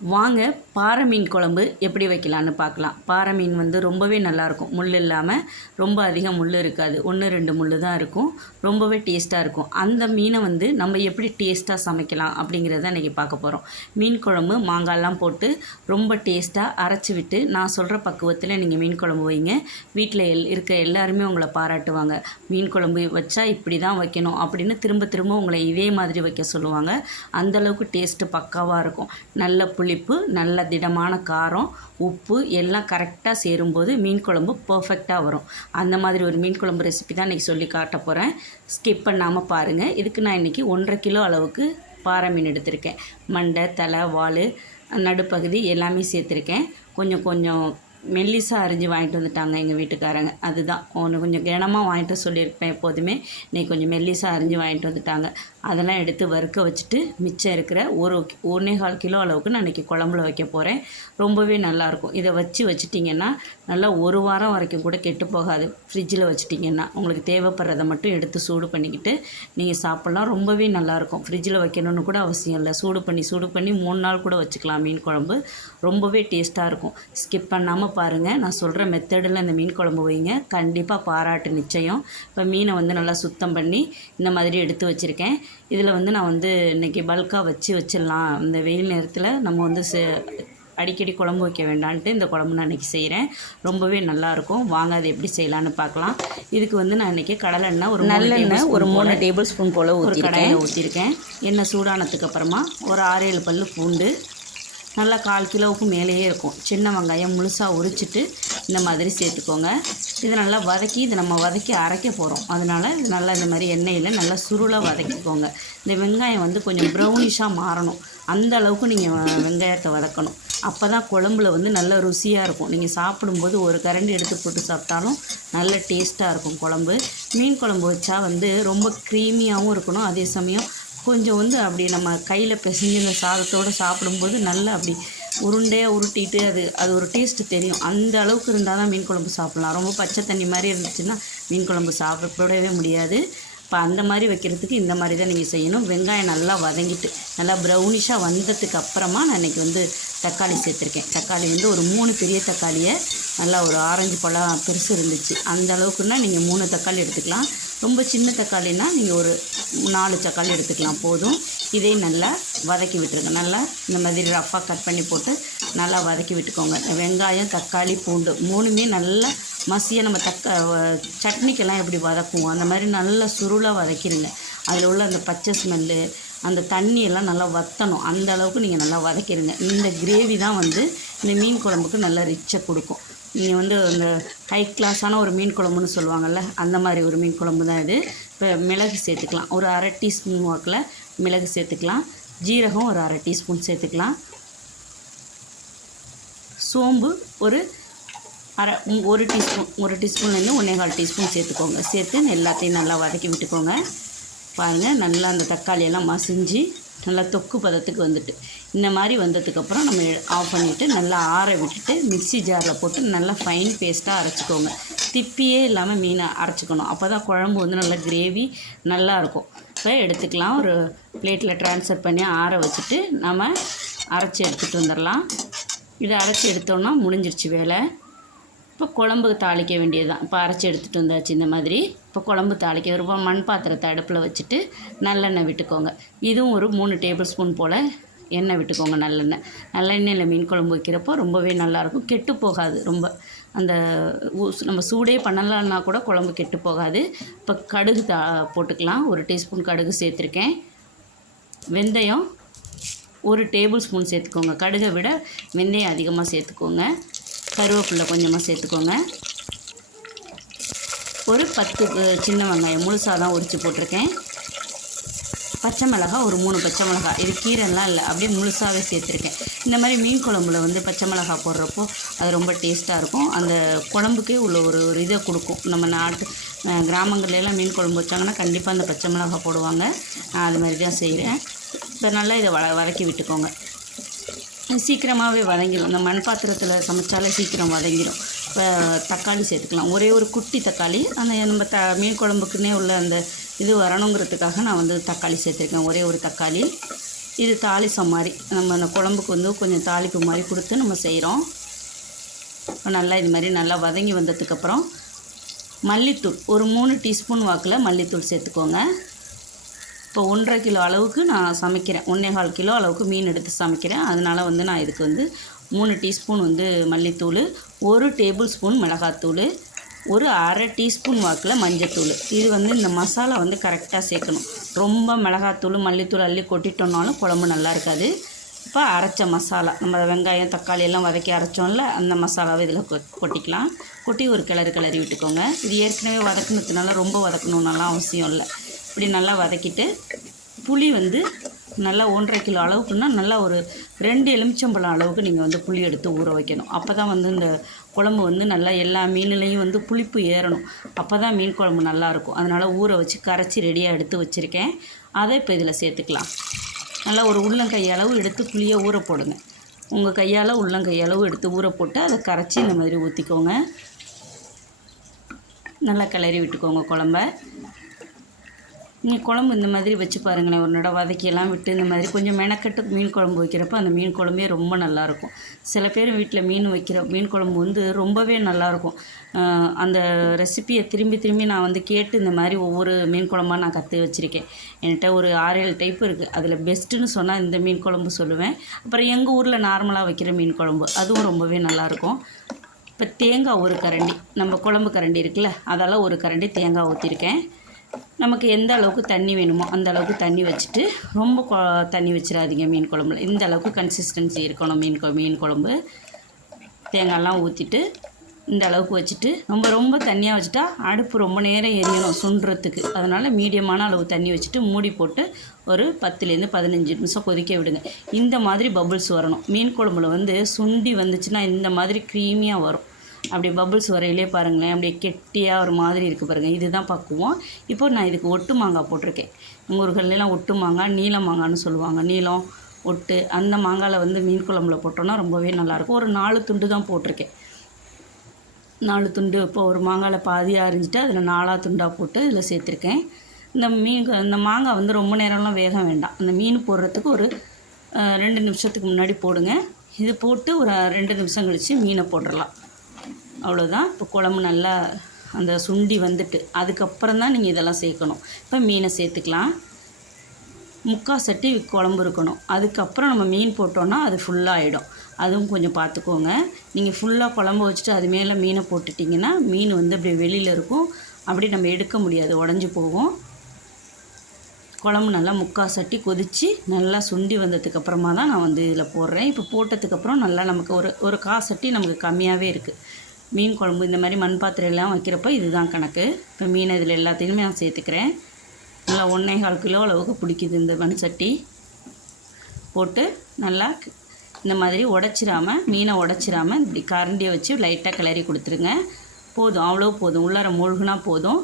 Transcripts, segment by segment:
வாங்க பாறை மீன் குழம்பு எப்படி வைக்கலான்னு பார்க்கலாம். பாறை மீன் வந்து ரொம்பவே நல்லாயிருக்கும். முள் இல்லாமல் ரொம்ப அதிகம் முள் இருக்காது. ஒன்று ரெண்டு முள் தான் இருக்கும். ரொம்பவே டேஸ்ட்டாக இருக்கும். அந்த மீனை வந்து நம்ம எப்படி டேஸ்ட்டாக சமைக்கலாம் அப்படிங்கிறத இன்றைக்கி பார்க்க போகிறோம் மீன் குழம்பு மாங்காய்லாம் போட்டு ரொம்ப டேஸ்ட்டாக அரைச்சி விட்டு நான் சொல்கிற பக்குவத்தில் நீங்கள் மீன் குழம்பு வைங்க. வீட்டில் எல் இருக்க எல்லாருமே உங்களை பாராட்டுவாங்க. மீன் குழம்பு வச்சா இப்படி தான் வைக்கணும் அப்படின்னு திரும்ப திரும்ப உங்களை இதே மாதிரி வைக்க சொல்லுவாங்க. அந்தளவுக்கு டேஸ்ட்டு பக்காவாக இருக்கும். நல்ல புளி புளிப்பு நல்ல திடமான காரம் உப்பு எல்லாம் கரெக்டாக சேரும்போது மீன் குழம்பு பர்ஃபெக்டாக வரும். அந்த மாதிரி ஒரு மீன் குழம்பு ரெசிபி தான் இன்றைக்கி சொல்லி காட்ட போகிறேன் ஸ்கிப் பண்ணாமல் பாருங்கள் இதுக்கு நான் இன்றைக்கி ஒன்றரை கிலோ அளவுக்கு பாறை மீன் எடுத்திருக்கேன். மண்டை தலை வால் நடுப்பகுதி எல்லாமே சேர்த்துருக்கேன். கொஞ்சம் கொஞ்சம் மெல்லிசாக அரிஞ்சு வாங்கிட்டு வந்துட்டாங்க எங்கள் வீட்டுக்காரங்க. அதுதான். ஒன்று கொஞ்சம் கனமாக வாங்கிட்டு சொல்லியிருப்பேன் எப்போதுமே. இன்றைக்கி கொஞ்சம் மெல்லிசாக அரிஞ்சு வாங்கிட்டு வந்துட்டாங்க. அதெல்லாம் எடுத்து வறுக்க வச்சுட்டு மிச்சம் இருக்கிற ஒரு ஒன்றே கால் கிலோ அளவுக்கு நான் இன்றைக்கி குழம்புல வைக்க போகிறேன் ரொம்பவே நல்லாயிருக்கும் இதை வச்சு வச்சிட்டிங்கன்னா நல்லா ஒரு வாரம் வரைக்கும் கூட கெட்டு போகாது. ஃப்ரிட்ஜில் வச்சுட்டிங்கன்னா உங்களுக்கு தேவைப்படுறதை மட்டும் எடுத்து சூடு பண்ணிக்கிட்டு நீங்கள் சாப்பிட்லாம். ரொம்பவே நல்லாயிருக்கும் ஃப்ரிட்ஜில் வைக்கணும்னு கூட அவசியம் இல்லை. சூடு பண்ணி சூடு பண்ணி மூணு நாள் கூட வச்சுக்கலாம் மீன் குழம்பு. ரொம்பவே டேஸ்ட்டாக இருக்கும். ஸ்கிப் பண்ணாமல் பாருங்கள் நான் சொல்கிற மெத்தடில் இந்த மீன் குழம்பு வைங்க. கண்டிப்பாக பாராட்டு நிச்சயம். இப்போ மீனை வந்து நல்லா சுத்தம் பண்ணி இந்த மாதிரி எடுத்து வச்சுருக்கேன். இதில் வந்து நான் வந்து இன்றைக்கி பல்காக வச்சு வச்சிடலாம். இந்த வெயில் நேரத்தில் நம்ம வந்து சே அடிக்கடி குழம்பு வைக்க வேண்டான்ட்டு இந்த குழம்பு நான் இன்றைக்கி செய்கிறேன் ரொம்பவே நல்லாயிருக்கும் வாங்க அது எப்படி செய்யலான்னு பார்க்கலாம். இதுக்கு வந்து நான் இன்றைக்கி கடலெண்ணெய் ஒரு நல்லெண்ணெய் ஒரு மூணு டேபிள் ஸ்பூன் போல் ஒரு கடாயில் ஊற்றிருக்கேன் எண்ணெய் சூடானதுக்கு அப்புறமா ஒரு ஆறு ஏழு பல்லு பூண்டு நல்லா கால் கிலோவுக்கு மேலேயே இருக்கும். சின்ன வெங்காயம் முழுசாக உரிச்சிட்டு இந்த மாதிரி சேர்த்துக்கோங்க. இதை நல்லா வதக்கி இதை நம்ம வதக்கி அரைக்க போகிறோம் அதனால் இது நல்லா இந்த மாதிரி எண்ணெயில் நல்லா சுருளாக வதக்கிக்கோங்க. இந்த வெங்காயம் வந்து கொஞ்சம் ப்ரௌனிஷாக மாறணும். அந்த அளவுக்கு நீங்கள் வெங்காயத்தை வதக்கணும். அப்போ தான் குழம்புல வந்து நல்ல ருசியாக இருக்கும். நீங்கள் சாப்பிடும்போது ஒரு கரண்டி எடுத்து போட்டு சாப்பிட்டாலும் நல்ல டேஸ்ட்டாக இருக்கும் குழம்பு. மீன் குழம்பு வச்சா வந்து ரொம்ப க்ரீமியாகவும் இருக்கணும். அதே சமயம் கொஞ்சம் வந்து அப்படி நம்ம கையில் பிசைஞ்சு இந்த சாதத்தோடு சாப்பிடும்போது நல்லா அப்படி உருண்டையாக உருட்டிட்டு அது அது ஒரு டேஸ்ட்டு தெரியும். அந்த அளவுக்கு இருந்தால் தான் மீன் குழம்பு சாப்பிட்லாம். ரொம்ப பச்சை தண்ணி மாதிரி இருந்துச்சுன்னா மீன் குழம்பு சாப்பிடவே முடியாது. இப்போ அந்த மாதிரி வைக்கிறதுக்கு இந்த மாதிரி தான் நீங்கள் செய்யணும். வெங்காயம் நல்லா வதங்கிட்டு நல்லா ப்ரௌனிஷாக வந்ததுக்கு அப்புறமா நான் இன்றைக்கி வந்து தக்காளி சேர்த்துருக்கேன். தக்காளி வந்து ஒரு மூணு பெரிய தக்காளியை நல்லா ஒரு ஆரஞ்சு பழம் பெருசு இருந்துச்சு. அந்த அளவுக்குன்னா நீங்கள் மூணு தக்காளி எடுத்துக்கலாம். ரொம்ப சின்ன தக்காளினா நீங்கள் ஒரு நாலு தக்காளி எடுத்துக்கலாம் போதும். இதை நல்லா வதக்கி விட்டுருங்க. நல்லா இந்த மாதிரி ரஃப்பாக கட் பண்ணி போட்டு நல்லா வதக்கி விட்டுக்கோங்க. வெங்காயம் தக்காளி பூண்டு மூணுமே நல்லா மசியாக நம்ம தக்க சட்னிக்கெல்லாம் எப்படி வதக்குவோம் அந்த மாதிரி நல்லா சுருளாக வதக்கிடுங்க அதில் உள்ள அந்த பச்சை ஸ்மெல்லு அந்த தண்ணியெல்லாம் நல்லா வற்றணும் அந்த அளவுக்கு நீங்கள் நல்லா வதக்கிடுங்க இந்த கிரேவி தான் வந்து இந்த மீன் குழம்புக்கு நல்லா ரிச்சை கொடுக்கும். நீங்கள் வந்து இந்த ஹை கிளாஸான ஒரு மீன் குழம்புன்னு சொல்லுவாங்கள்ல அந்த மாதிரி ஒரு மீன் குழம்பு தான் இது. இப்போ மிளகு சேர்த்துக்கலாம். ஒரு அரை டீஸ்பூன் வாக்கில் மிளகு சேர்த்துக்கலாம். ஜீரகம் ஒரு அரை டீஸ்பூன் சேர்த்துக்கலாம். சோம்பு ஒரு அரை ஒரு டீஸ்பூன் ஒரு டீஸ்பூன்லேருந்து ஒன்றே கால் டீஸ்பூன் சேர்த்துக்கோங்க. சேர்த்து எல்லாத்தையும் நல்லா வதக்கி விட்டுக்கோங்க. பாருங்கள் நல்லா அந்த தக்காளியெல்லாம் மசிஞ்சு நல்லா தொக்கு பதத்துக்கு வந்துட்டு. இந்த மாதிரி வந்ததுக்கப்புறம் நம்ம ஆஃப் பண்ணிவிட்டு நல்லா ஆற விட்டுட்டு மிக்சி ஜாரில் போட்டு நல்லா ஃபைன் பேஸ்ட்டாக அரைச்சிக்கோங்க. திப்பியே இல்லாமல் மீனை அரைச்சிக்கணும். அப்போ தான் குழம்பு வந்து நல்லா கிரேவி நல்லாயிருக்கும் இப்போ எடுத்துக்கலாம். ஒரு பிளேட்டில் ட்ரான்ஸ்ஃபர் பண்ணி ஆற வச்சுட்டு நம்ம அரைச்சி எடுத்துகிட்டு வந்துடலாம் இதை அரைச்சி எடுத்தோன்னா முடிஞ்சிருச்சு வேலை. இப்போ குழம்புக்கு தாளிக்க வேண்டியது தான் இப்போ அரைச்சி எடுத்துகிட்டு வந்தாச்சு இந்த மாதிரி. இப்போ குழம்பு தாளிக்க ஒரு மண் பாத்திரத்தை அடுப்பில் வச்சுட்டு நல்லெண்ணெய் விட்டுக்கோங்க. இதுவும் ஒரு மூணு டேபிள் ஸ்பூன் போல் எண்ணெய் விட்டுக்கோங்க நல்லெண்ணெய். நல்லெண்ணெயில் மீன் குழம்பு வைக்கிறப்போ ரொம்பவே நல்லாயிருக்கும். கெட்டு போகாது ரொம்ப. அந்த நம்ம சூடே பண்ணலான்னா கூட குழம்பு கெட்டு போகாது. இப்போ கடுகு தா போட்டுக்கலாம். ஒரு டீஸ்பூன் கடுகு சேர்த்துருக்கேன். வெந்தயம் ஒரு டேபிள் ஸ்பூன் சேர்த்துக்கோங்க. கடுகை விட வெந்தயம் அதிகமாக சேர்த்துக்கோங்க. கருவேப்பிலை கொஞ்சமாக சேர்த்துக்கோங்க. ஒரு பத்து சின்ன வெங்காயம் முழுசாக தான் உரித்து போட்டிருக்கேன். பச்சை மிளகா ஒரு மூணு பச்சை மிளகா இது கீரைலாம் இல்லை அப்படியே முழுசாகவே சேர்த்துருக்கேன். இந்த மாதிரி மீன் குழம்புல வந்து பச்சை மிளகா போடுறப்போ அது ரொம்ப டேஸ்ட்டாக இருக்கும். அந்த குழம்புக்கே உள்ள ஒரு ஒரு இதை கொடுக்கும். நம்ம நாட்டு கிராமங்கள்லாம் மீன் குழம்பு வச்சாங்கன்னா கண்டிப்பாக அந்த பச்சை மிளகா போடுவாங்க. நான் அது மாதிரி தான் செய்கிறேன் இப்போ நல்லா இதை வ வதக்கி விட்டுக்கோங்க. சீக்கிரமாகவே வதங்கிடும் இந்த மண் பாத்திரத்தில் சமைச்சாலே சீக்கிரம் வதங்கிடும் இப்போ தக்காளி சேர்த்துக்கலாம். ஒரே ஒரு குட்டி தக்காளி. அந்த நம்ம த மீன் குழம்புக்குன்னே உள்ள அந்த இது வரணுங்கிறதுக்காக நான் வந்து தக்காளி சேர்த்துருக்கேன். ஒரே ஒரு தக்காளி. இது தாளிசம் மாதிரி. நம்ம அந்த குழம்புக்கு வந்து கொஞ்சம் தாளிப்பு மாதிரி கொடுத்து நம்ம செய்கிறோம் நல்லா இது மாதிரி நல்லா வதங்கி வந்ததுக்கப்புறம் மல்லித்தூள். ஒரு மூணு டீஸ்பூன் வாக்கில் மல்லித்தூள் சேர்த்துக்கோங்க. இப்போ ஒன்றரை கிலோ அளவுக்கு நான் சமைக்கிறேன். ஒன்றே கால் கிலோ அளவுக்கு மீன் எடுத்து சமைக்கிறேன். அதனால் வந்து நான் இதுக்கு வந்து மூணு டீஸ்பூன் வந்து மல்லித்தூள் ஒரு டேபிள் ஸ்பூன் மிளகாத்தூள் ஒரு அரை டீஸ்பூன் வாக்கில் மஞ்சத்தூள். இது வந்து இந்த மசாலா வந்து கரெக்டாக சேர்க்கணும். ரொம்ப மிளகாத்தூள் மல்லித்தூள் அள்ளி கொட்டிட்டோம்னாலும் குழம்பு நல்லா இருக்காது. இப்போ அரைச்ச மசாலா நம்ம வெங்காயம் தக்காளி எல்லாம் வதக்கி அரைச்சோம்ல அந்த மசாலாவை இதில் கொட்டிக்கலாம். கொட்டி ஒரு கிளறு கிளறி விட்டுக்கோங்க. இது ஏற்கனவே வதக்குனதுனால ரொம்ப வதக்கணுன்னாலாம் அவசியம் இல்லை. இப்படி நல்லா வதக்கிட்டு புளி வந்து நல்லா ஒன்றரை கிலோ அளவுக்குன்னா நல்லா ஒரு ரெண்டு எலுமிச்சம்பழம் அளவுக்கு நீங்கள் வந்து புளி எடுத்து ஊற வைக்கணும். அப்போ தான் வந்து இந்த குழம்பு வந்து நல்லா எல்லா மீன்லேயும் வந்து புளிப்பு ஏறணும். அப்போ தான் மீன் குழம்பு நல்லாயிருக்கும் அதனால் ஊற வச்சு கரைச்சி ரெடியாக எடுத்து வச்சுருக்கேன். அதை இப்போ இதில் சேர்த்துக்கலாம். நல்லா ஒரு உள்ளங்கை அளவு எடுத்து புளியை ஊற போடுங்க. உங்கள் கையால் உள்ளங்கை அளவு எடுத்து ஊற போட்டு அதை கரைச்சி இந்த மாதிரி ஊற்றிக்கோங்க நல்லா கிளறி விட்டுக்கோங்க குழம்ப. நீங்கள் குழம்பு இந்த மாதிரி வச்சு பாருங்களேன். ஒரு நடை வதக்கியெல்லாம் விட்டு இந்த மாதிரி கொஞ்சம் மெனக்கட்டு மீன் குழம்பு வைக்கிறப்ப அந்த மீன் குழம்பே ரொம்ப நல்லாயிருக்கும். சில பேர் வீட்டில் மீன் வைக்கிற மீன் குழம்பு வந்து ரொம்பவே நல்லாயிருக்கும். அந்த ரெசிப்பியை திரும்பி திரும்பி நான் வந்து கேட்டு இந்த மாதிரி ஒவ்வொரு மீன் குழம்பா நான் கற்று வச்சுருக்கேன். என்கிட்ட ஒரு ஆறு ஏழு டைப் இருக்குது அதில் பெஸ்ட்டுன்னு சொன்னால் இந்த மீன் குழம்பு சொல்லுவேன். அப்புறம் எங்கள் ஊரில் நார்மலாக வைக்கிற மீன் குழம்பு அதுவும் ரொம்பவே நல்லாயிருக்கும். இப்போ தேங்காய் ஒரு கரண்டி நம்ம குழம்பு கரண்டி இருக்குல்ல அதெல்லாம் ஒரு கரண்டி தேங்காய் ஊற்றிருக்கேன் நமக்கு எந்த அளவுக்கு தண்ணி வேணுமோ அந்த அளவுக்கு தண்ணி வச்சுட்டு ரொம்ப கொ தண்ணி வச்சிடாதீங்க மீன் குழம்புல. இந்த அளவுக்கு கன்சிஸ்டன்சி இருக்கணும் மீன் கொ மீன் குழம்பு. தேங்காய்லாம் ஊற்றிட்டு இந்த அளவுக்கு வச்சுட்டு ரொம்ப ரொம்ப தண்ணியாக வச்சுட்டா அடுப்பு ரொம்ப நேரம் எரியணும் சுண்டுறதுக்கு அதனால் மீடியமான அளவு தண்ணி வச்சுட்டு மூடி போட்டு ஒரு பத்துலேருந்து பதினஞ்சு நிமிஷம் கொதிக்க விடுங்க. இந்த மாதிரி பபுள்ஸ் வரணும். மீன் குழம்புல வந்து சுண்டி வந்துச்சுன்னா இந்த மாதிரி க்ரீமியாக வரும். அப்படி பபுள்ஸ் வரையிலே பாருங்களேன் அப்படியே கெட்டியாக ஒரு மாதிரி இருக்குது பாருங்கள் இதுதான் பக்குவம். இப்போ நான் இதுக்கு ஒட்டு மாங்காய் போட்டிருக்கேன். எங்கள் ஊர்கள்லாம் ஒட்டு மாங்காய் நீல மாங்கான்னு சொல்லுவாங்க. நீலம் ஒட்டு அந்த மாங்காயில் வந்து மீன் குழம்புல போட்டோன்னா ரொம்பவே நல்லாயிருக்கும். ஒரு நாலு துண்டு தான் போட்டிருக்கேன். நாலு துண்டு இப்போ ஒரு மாங்காயில் பாதியாக அரிஞ்சிட்டு அதில் நாலாக துண்டாக போட்டு இதில் சேர்த்துருக்கேன். இந்த மீன் இந்த மாங்காய் வந்து ரொம்ப நேரம்லாம் வேக வேண்டாம். அந்த மீன் போடுறதுக்கு ஒரு ரெண்டு நிமிஷத்துக்கு முன்னாடி போடுங்க. இது போட்டு ஒரு ரெண்டு நிமிஷம் கழித்து மீனை போட்டுடலாம். அவ்வளோதான் இப்போ குழம்பு நல்லா அந்த சுண்டி வந்துட்டு அதுக்கப்புறம் தான் நீங்கள் இதெல்லாம் சேர்க்கணும். இப்போ மீனை சேர்த்துக்கலாம். முக்கால் சட்டி குழம்பு இருக்கணும். அதுக்கப்புறம் நம்ம மீன் போட்டோன்னா அது ஃபுல்லாகிடும் அதுவும் கொஞ்சம் பார்த்துக்கோங்க. நீங்கள் ஃபுல்லாக குழம்பு வச்சுட்டு அது மேலே மீனை போட்டுட்டிங்கன்னா மீன் வந்து அப்படியே வெளியில் இருக்கும். அப்படி நம்ம எடுக்க முடியாது. உடஞ்சி போகும். குழம்பு நல்லா முக்கால் சட்டி கொதித்து நல்லா சுண்டி வந்ததுக்கப்புறமா தான் நான் வந்து இதில் போடுறேன். இப்போ போட்டதுக்கப்புறம் நல்லா நமக்கு ஒரு ஒரு கா சட்டி நமக்கு கம்மியாகவே இருக்குது மீன் குழம்பு இந்த மாதிரி மண் பாத்திரம்லாம் வைக்கிறப்போ இதுதான் கணக்கு. இப்போ மீன் இதில் எல்லாத்தையுமே நான் சேர்த்துக்கிறேன். நல்லா ஒன்றே கால் கிலோ அளவுக்கு பிடிக்குது இந்த மண் சட்டி போட்டு நல்லா இந்த மாதிரி உடச்சிடாமல் மீனை உடச்சிடாமல் இப்படி கரண்டியை வச்சு லைட்டாக கிளறி கொடுத்துருங்க. போதும் அவ்வளோ போதும். உள்ளார மூழ்கினா போதும்.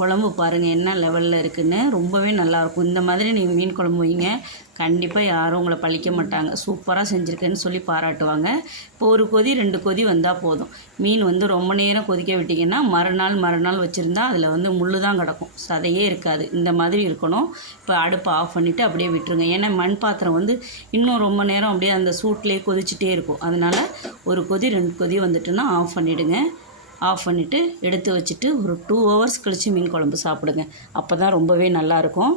குழம்பு பாருங்கள் என்ன லெவலில் இருக்குதுன்னு ரொம்பவே நல்லாயிருக்கும். இந்த மாதிரி நீங்கள் மீன் குழம்பு வைங்க. கண்டிப்பாக யாரும் உங்களை பழிக்க மாட்டாங்க. சூப்பராக செஞ்சுருக்கேன்னு சொல்லி பாராட்டுவாங்க. இப்போ ஒரு கொதி ரெண்டு கொதி வந்தால் போதும். மீன் வந்து ரொம்ப நேரம் கொதிக்க விட்டிங்கன்னா மறுநாள் மறுநாள் வச்சுருந்தா அதில் வந்து முள் தான் கிடக்கும். சதையே இருக்காது. இந்த மாதிரி இருக்கணும். இப்போ அடுப்பை ஆஃப் பண்ணிவிட்டு அப்படியே விட்டுருங்க. ஏன்னா மண் பாத்திரம் வந்து இன்னும் ரொம்ப நேரம் அப்படியே அந்த சூட்லேயே கொதிச்சுட்டே இருக்கும். அதனால் ஒரு கொதி ரெண்டு கொதி வந்துட்டுன்னா ஆஃப் பண்ணிவிடுங்க ஆஃப் பண்ணிவிட்டு எடுத்து வச்சுட்டு ஒரு டூ ஹவர்ஸ் கழித்து மீன் குழம்பு சாப்பிடுங்க. அப்போ தான் ரொம்பவே நல்லாயிருக்கும்.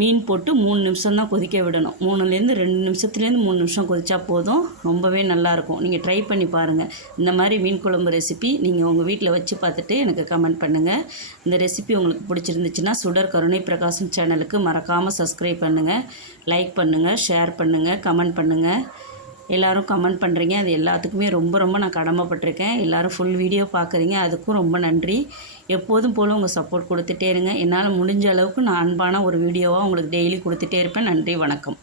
மீன் போட்டு மூணு நிமிஷம் தான் கொதிக்க விடணும். மூணுலேருந்து ரெண்டு நிமிஷத்துலேருந்து மூணு நிமிஷம் கொதிச்சா போதும். ரொம்பவே நல்லாயிருக்கும். நீங்கள் ட்ரை பண்ணி பாருங்கள் இந்த மாதிரி மீன் குழம்பு ரெசிபி நீங்கள் உங்கள் வீட்டில் வச்சு பார்த்துட்டு எனக்கு கமெண்ட் பண்ணுங்கள் இந்த ரெசிபி உங்களுக்கு பிடிச்சிருந்துச்சுன்னா சுடர் கருணை பிரகாசம் சேனலுக்கு மறக்காமல் சப்ஸ்கிரைப் பண்ணுங்கள் லைக் பண்ணுங்கள் ஷேர் பண்ணுங்கள் கமெண்ட் பண்ணுங்கள் எல்லோரும் கமெண்ட் பண்ணுறீங்க அது எல்லாத்துக்குமே ரொம்ப ரொம்ப நான் கடமைப்பட்டிருக்கேன். எல்லாரும் ஃபுல் வீடியோ பார்க்குறீங்க. அதுக்கும் ரொம்ப நன்றி. எப்போதும் போல் உங்கள் சப்போர்ட் கொடுத்துட்டே இருங்க. என்னால் முடிஞ்ச அளவுக்கு நான் அன்பான ஒரு வீடியோவாக உங்களுக்கு டெய்லி கொடுத்துட்டே இருப்பேன். நன்றி வணக்கம்.